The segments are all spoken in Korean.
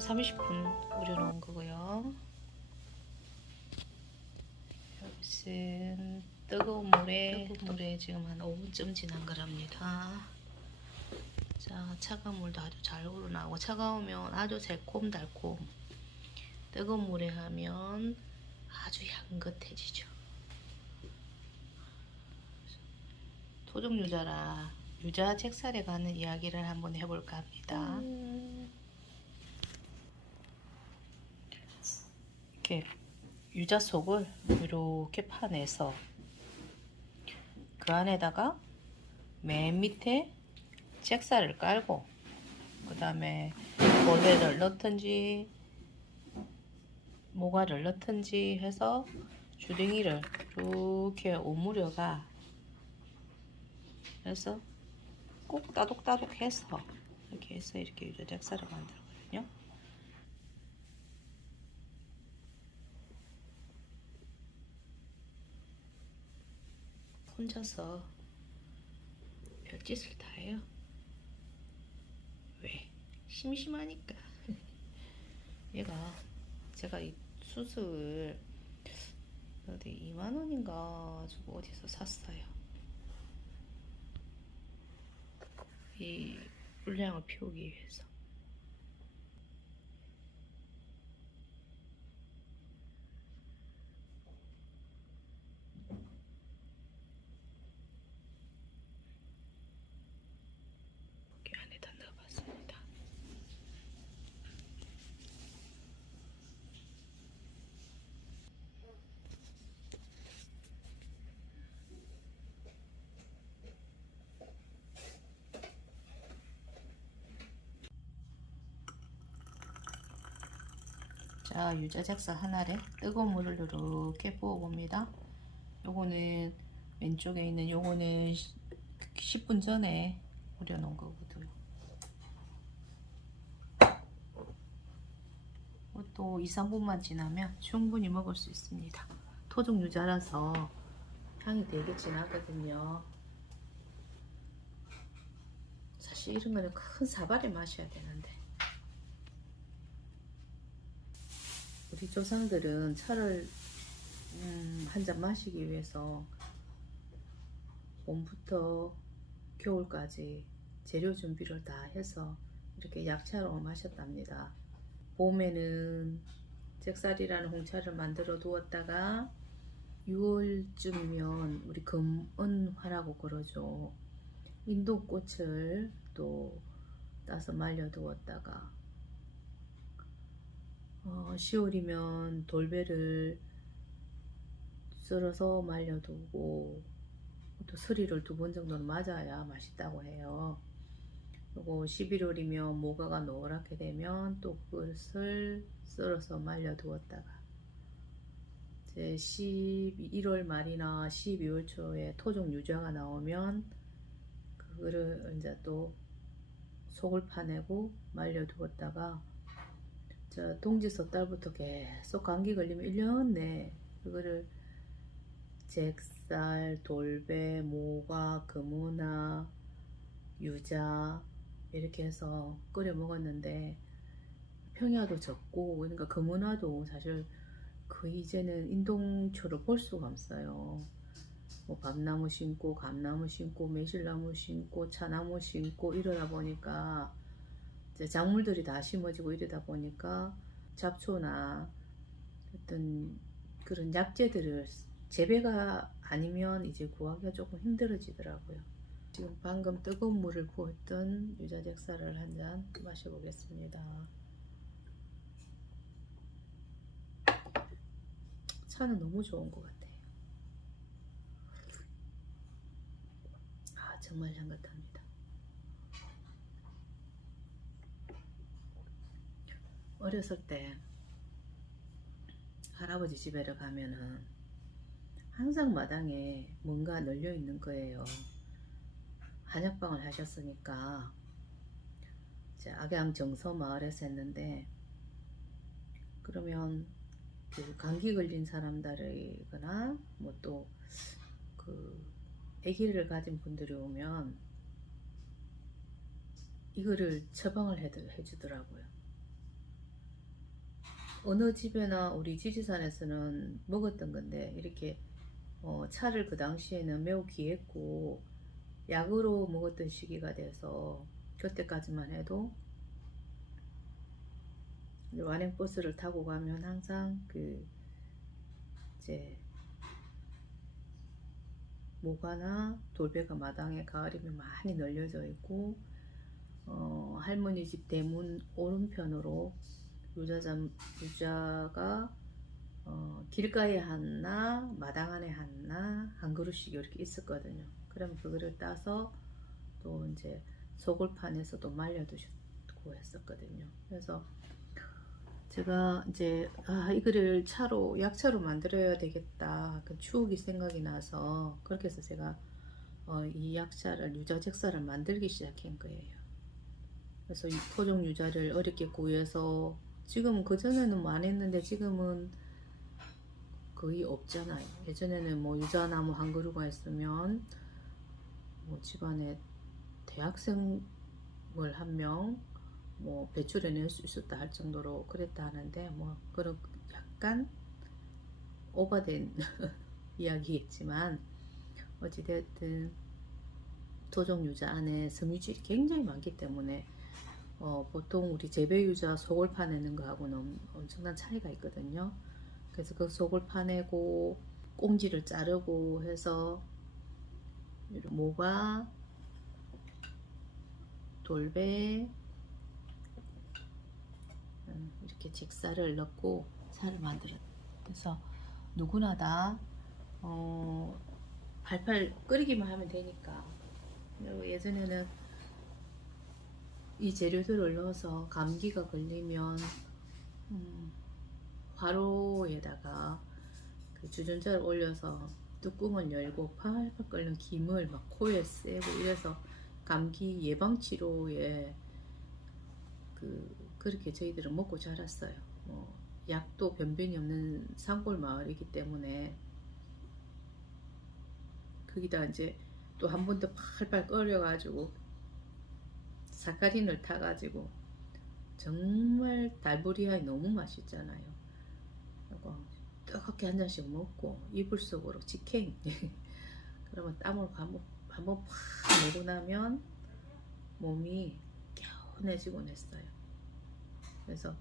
30분 우려놓은 거고요. 여기는 뜨거운 물에 지금 한 5분쯤 지난 거랍니다. 자, 차가운 물도 아주 잘 우러나오고, 차가우면 아주 새콤달콤, 뜨거운 물에 하면 아주 향긋해지죠. 토종 유자라 유자 책살에 관한 이야기를 한번 해볼까 합니다. 이렇게 유자 속을 이렇게 파내서 그 안에다가 맨 밑에 책살을 깔고 그 다음에 고대를 넣든지 모과를 넣든지 해서 주댕이를 이렇게 오므려가 그래서 꼭 따독따독 해서 이렇게 해서 이렇게 유자 책살을 만들거든요. 혼자서 별짓을 다 해요. 왜? 심심하니까. 얘가 제가 이 수술 어디 2만원인가 주고 어디서 샀어요. 이 물량을 피우기 위해서. 여기 안에다 넣어봤습니다. 자, 유자 책살 하나에 뜨거운 물을 이렇게 부어봅니다. 요거는 왼쪽에 있는 요거는 10분 전에 우려놓은 거거든요. 또 2, 3분만 지나면 충분히 먹을 수 있습니다. 토종 유자라서 향이 되게 진하거든요. 사실 이런 거는 큰 사발에 마셔야 되는데 우리 조상들은 차를 한 잔 마시기 위해서 봄부터 겨울까지 재료 준비를 다 해서 이렇게 약차로 마셨답니다. 봄에는 잭살이라는 홍차를 만들어 두었다가 6월쯤이면 우리 금은화라고 그러죠. 인도꽃을 또 따서 말려 두었다가 10월이면 돌배를 썰어서 말려두고 또 서리를 2번 정도는 맞아야 맛있다고 해요. 그리고 11월이면 모과가 노랗게 되면 또 그것을 썰어서 말려두었다가 이제 11월 말이나 12월 초에 토종 유자가 나오면 그거를 이제 또 속을 파내고 말려두었다가 저 동지서 달부터 계속 감기 걸리면 1년 내에 그거를 잭살, 돌배, 모과, 금은화, 유자 이렇게 해서 끓여 먹었는데 평야도 적고 그러니까 금은화도 사실 거의 이제는 인동초로 볼 수가 없어요. 뭐 밤나무 심고 감나무 심고 매실나무 심고 차나무 심고 이러다 보니까 이제 작물들이 다 심어지고 이러다 보니까 잡초나 어떤 그런 약재들을 재배가 아니면 이제 구하기가 조금 힘들어지더라고요. 지금 방금 뜨거운 물을 부었던 유자잭살을 한 잔 마셔보겠습니다. 차는 너무 좋은 것 같아요. 아, 정말 향긋합니다. 어렸을 때 할아버지 집에를 가면은 항상 마당에 뭔가 널려 있는 거예요. 한약방을 하셨으니까 이제 악양 정서 마을에서 했는데 그러면 그 감기 걸린 사람들이거나 뭐 또 그 아기를 가진 분들이 오면 이거를 처방을 해주더라고요. 어느 집에나 우리 지리산에서는 먹었던 건데 이렇게 차를 그 당시에는 매우 귀했고 약으로 먹었던 시기가 돼서 그때까지만 해도 완행버스를 타고 가면 항상 그 이제 모가나 돌배가 마당에 가을이면 많이 널려져 있고, 할머니 집 대문 오른편으로 유자가 길가에 하나 마당 안에 하나 한 그루씩 이렇게 있었거든요. 그럼 그거를 따서 또 이제 소골판에서도 말려두시고 했었거든요. 그래서 제가 이제 이거를 약차로 만들어야 되겠다, 그 추억이 생각이 나서 그렇게 해서 제가 이 유자잭사를 만들기 시작한 거예요. 그래서 이 토종 유자를 어렵게 구해서, 지금은 그전에는 뭐 안 했는데 지금은 거의 없잖아요. 예전에는 뭐 유자나무 한 그루가 있으면 뭐 집안에 대학생을 한 명 뭐 배출해낼 수 있었다 할 정도로 그랬다 하는데, 뭐 그런 약간 오버된 이야기겠지만 어찌됐든 토종 유자 안에 섬유질이 굉장히 많기 때문에 보통 우리 재배 유자 속을 파내는 거하고는 엄청난 차이가 있거든요. 그래서 그 속을 파내고 꽁지를 자르고 해서 모가, 돌배 이렇게 직사를 넣고 차를 만들었어요. 그래서 누구나 다 팔팔 끓이기만 하면 되니까. 그리고 예전에는 이 재료들을 넣어서 감기가 걸리면 화로에다가 그 주전자를 올려서 뚜껑을 열고 팔팔 끓는 김을 막 코에 쐬고 이래서 감기 예방 치료에 그렇게 저희들은 먹고 자랐어요. 약도 변변이 없는 산골 마을이기 때문에. 거기다 이제 또 한 번 더 팔팔 끓여가지고 사카린을 타가지고 정말 달보리아이 너무 맛있잖아요. 그리고 뜨겁게 한 잔씩 먹고 이불 속으로 직행 그러면 땀을 한번 팍 내고 나면 몸이 개운해지곤 했어요. 그래서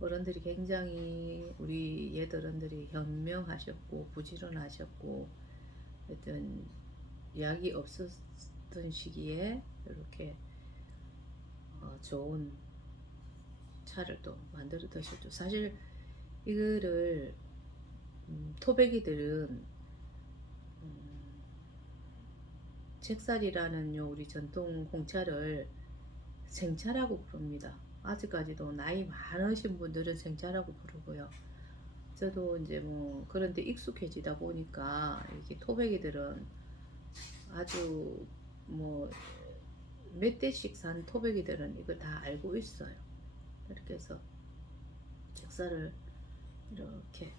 어른들이 굉장히, 우리 옛 어른들이 현명하셨고 부지런하셨고, 하여튼 약이 없었던 시기에 이렇게 좋은 차를 또 만들어 드셨죠. 사실 이거를 토백이들은 잭살이라는 우리 전통 홍차를 생차라고 부릅니다. 아직까지도 나이 많으신 분들은 생차라고 부르고요. 저도 이제 뭐 그런데 익숙해지다 보니까 이렇게 토백이들은 아주 뭐 몇 대씩 산 토백이들은 이거 다 알고 있어요. 이렇게 해서 잭살을 이렇게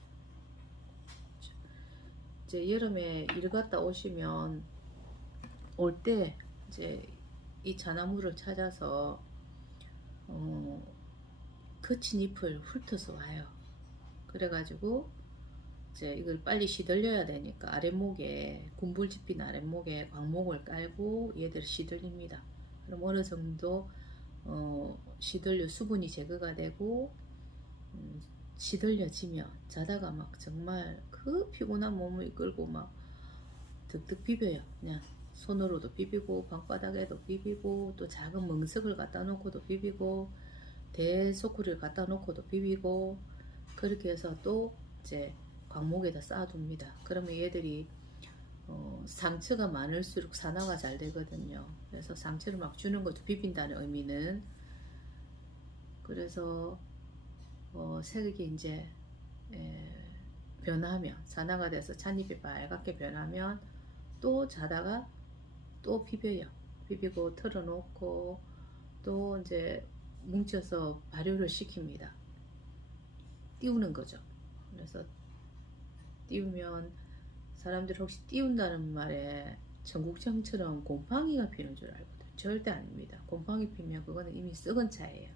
이제 여름에 일 갔다 오시면 올 때 이제 이 자나무를 찾아서 거친 잎을 훑어서 와요. 그래가지고 이제 이걸 빨리 시들려야 되니까 아랫목에, 군불 집힌 아랫목에 광목을 깔고 얘들 시들립니다. 그럼 어느 정도 시들려 수분이 제거가 되고 시들려지면 자다가 막 정말 그 피곤한 몸을 이끌고 막 득득 비벼요. 그냥 손으로도 비비고 방바닥에도 비비고 또 작은 멍석을 갖다 놓고도 비비고 대소쿠리를 갖다 놓고도 비비고, 그렇게 해서 또 이제 광목에다 쌓아둡니다. 그러면 얘들이 상처가 많을수록 산화가 잘 되거든요. 그래서 상처를 막 주는 것도 비빈다는 의미는. 그래서 색이 이제 변하면, 산화가 돼서 찻잎이 빨갛게 변하면 또 자다가 또 비벼요. 비비고 털어놓고 또 이제 뭉쳐서 발효를 시킵니다. 띄우는 거죠. 그래서 띄우면 사람들이 혹시 띄운다는 말에 청국장처럼 곰팡이가 피는 줄 알거든요. 절대 아닙니다. 곰팡이 피면 그거는 이미 썩은 차예요.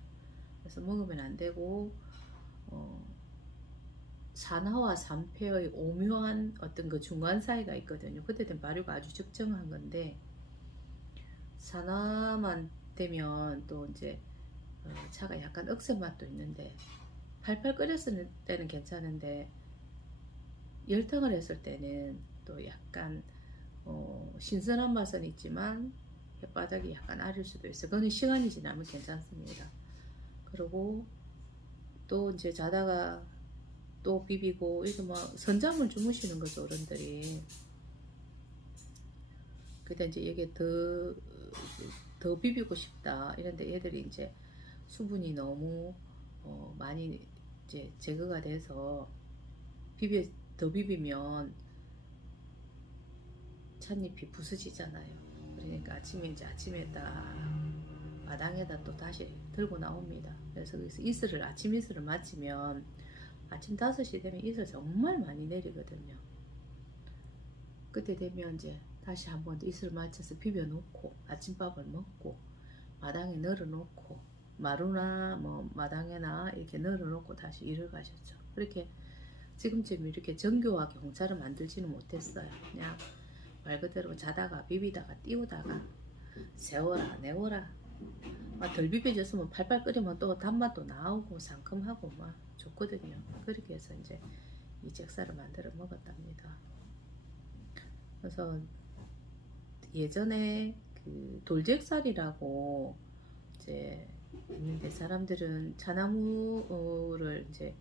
그래서 먹으면 안 되고, 산화와 산패의 오묘한 어떤 그 중간 사이가 있거든요. 그때는 발효가 아주 적정한 건데, 산화만 되면 또 이제 차가 약간 억센 맛도 있는데, 팔팔 끓였을 때는 괜찮은데 열탕을 했을 때는 또 약간 신선한 맛은 있지만 혓바닥이 약간 아릴 수도 있어요. 그거는 시간이 지나면 괜찮습니다. 그리고 또 이제 자다가 또 비비고 이거 뭐 선잠을 주무시는 거죠 어른들이. 그때 이제 여기에 더 비비고 싶다 이런데 얘들이 이제 수분이 너무 많이 이제 제거가 돼서 더 비비면 찻잎이 부서지잖아요. 그러니까 아침에 딱 마당에다 또 다시 들고 나옵니다. 그래서 이슬을 아침 이슬을 맞으면 아침 5시 되면 이슬 정말 많이 내리거든요. 그때 되면 이제 다시 한번 이슬 맞춰서 비벼 놓고 아침밥을 먹고 마당에 널어 놓고 마루나 뭐 마당에나 이렇게 널어 놓고 다시 일을 가셨죠. 그렇게 지금쯤 이렇게 정교하게 홍차를 만들지는 못했어요. 그냥 말 그대로 자다가 비비다가 띄우다가 세워라 내워라 덜 비벼졌으면 팔팔 끓이면 또 단맛도 나오고 상큼하고 막 좋거든요. 그렇게 해서 이제 이 잭사를 만들어 먹었답니다. 그래서 예전에 그 돌잭살이라고 이제 있는데 사람들은 차나무를 이제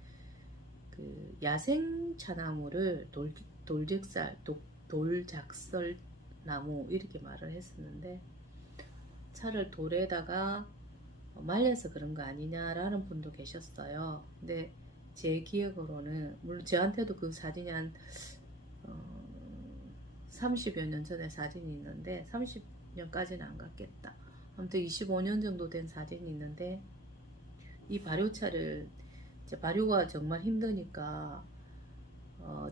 그 야생 차나무를 돌작설 나무 이렇게 말을 했었는데 차를 돌에다가 말려서 그런 거 아니냐라는 분도 계셨어요. 근데 제 기억으로는 물론 저한테도 그 사진이 한 30여 년 전에 사진이 있는데 30년까지는 안 갔겠다. 아무튼 25년 정도 된 사진이 있는데 이 발효차를 이제 발효가 정말 힘드니까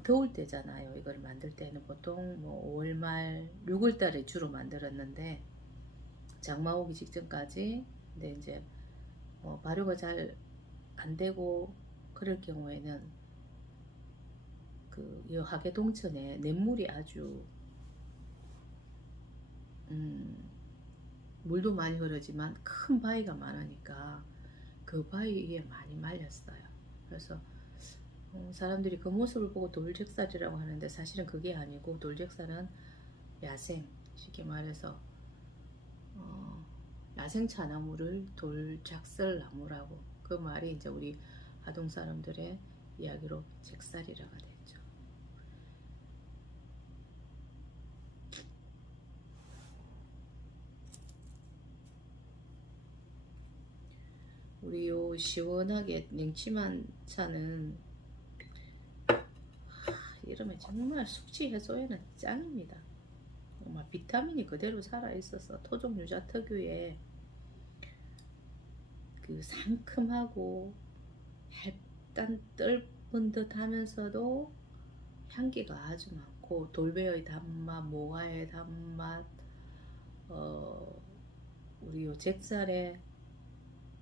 더울 때잖아요. 이걸 만들 때는 보통 뭐 5월 말 6월 달에 주로 만들었는데 장마 오기 직전까지. 근데 이제 발효가 잘 안 되고 그럴 경우에는 이 하계동천에 냇물이 아주 물도 많이 흐르지만 큰 바위가 많으니까 그 바위에 많이 말렸어요. 그래서 사람들이 그 모습을 보고 돌잭살이라고 하는데 사실은 그게 아니고 돌잭살은 야생, 쉽게 말해서 야생 차나무를 돌작설나무라고, 그 말이 이제 우리 하동 사람들의 이야기로 잭살이라가 됐죠. 우리 요 시원하게 냉침한 차는 이러면 정말 숙취 해소에는 짱입니다. 정말 비타민이 그대로 살아있어서 토종 유자 특유의 그 상큼하고 약간 떫은 듯 하면서도 향기가 아주 많고 돌배의 단맛, 모가의 단맛, 우리 요 잭살의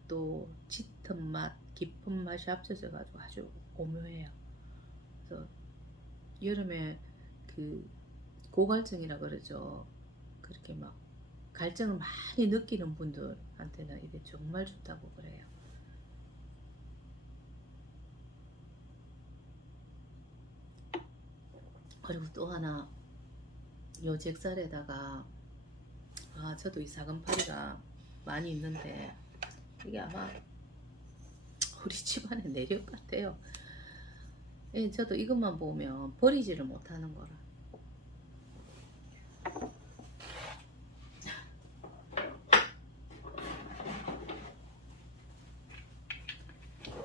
또 짙은 맛, 깊은 맛이 합쳐져 가지고 아주 오묘해요. 그래서 여름에 그 고갈증이라 그러죠. 그렇게 막 갈증을 많이 느끼는 분들한테는 이게 정말 좋다고 그래요. 그리고 또 하나, 요 잭살에다가 저도 이 사근파리가 많이 있는데 이게 아마 우리 집안의 내력 같아요. 예, 저도 이것만 보면 버리지를 못하는 거라.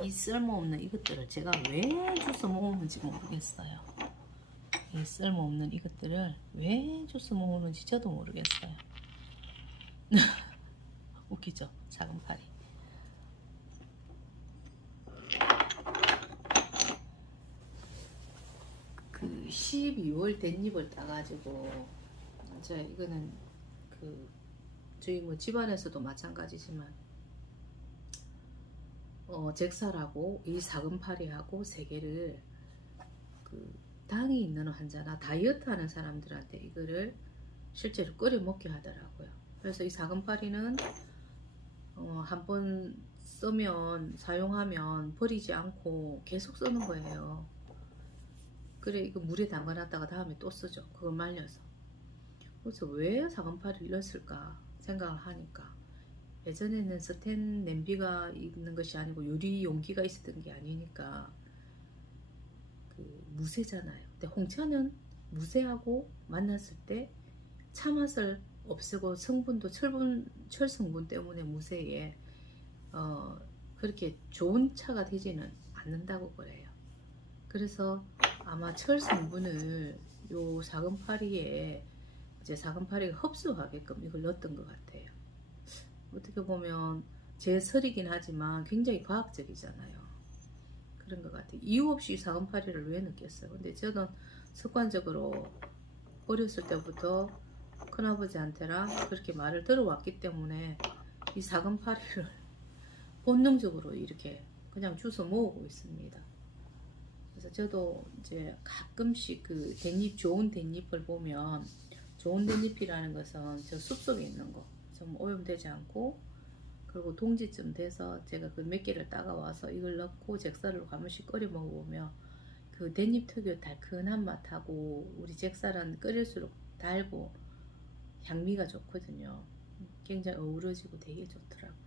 이 쓸모없는 이것들을 제가 왜 주워 먹었는지 모르겠어요. 이 쓸모없는 이것들을 왜 주워 먹었는지 저도 모르겠어요. 웃기죠? 작은 파리. 그 12월 댄잎을 따가지고 제가 이거는 그 저희 뭐 집안에서도 마찬가지지만 잭살하고 이 사근파리하고 세 개를 그 당이 있는 환자나 다이어트 하는 사람들한테 이거를 실제로 끓여 먹게 하더라고요. 그래서 이 사근파리는 한번 쓰면 사용하면 버리지 않고 계속 쓰는 거예요. 그래 이거 물에 담가놨다가 다음에 또 쓰죠. 그걸 말려서. 그래서 왜 사근파리를 넣었을까 생각을 하니까 예전에는 스텐 냄비가 있는 것이 아니고 유리 용기가 있었던 게 아니니까 그 무쇠잖아요. 근데 홍차는 무쇠하고 만났을 때 차 맛을 없애고 성분도 철 성분 때문에 무쇠에 그렇게 좋은 차가 되지는 않는다고 그래요. 그래서 아마 철 성분을 요 사근파리에 이제 사근파리가 흡수하게끔 이걸 넣었던 것 같아요. 어떻게 보면 제 설이긴 하지만 굉장히 과학적이잖아요. 그런 것 같아요. 이유 없이 사근파리를 왜 넣겠어요? 근데 저는 습관적으로 어렸을 때부터 큰아버지한테랑 그렇게 말을 들어왔기 때문에 이 사근파리를 본능적으로 이렇게 그냥 주워 모으고 있습니다. 그래서 저도 이제 가끔씩 그 댄잎, 좋은 댄잎을 보면 좋은 댄잎이라는 것은 저 숲속에 있는 거 좀 오염되지 않고 그리고 동지쯤 돼서 제가 그 몇 개를 따가와서 이걸 넣고 잭살로 가끔씩 끓여 먹어보면 그 댄잎 특유 달큰한 맛하고 우리 잭살은 끓일수록 달고 향미가 좋거든요. 굉장히 어우러지고 되게 좋더라고요.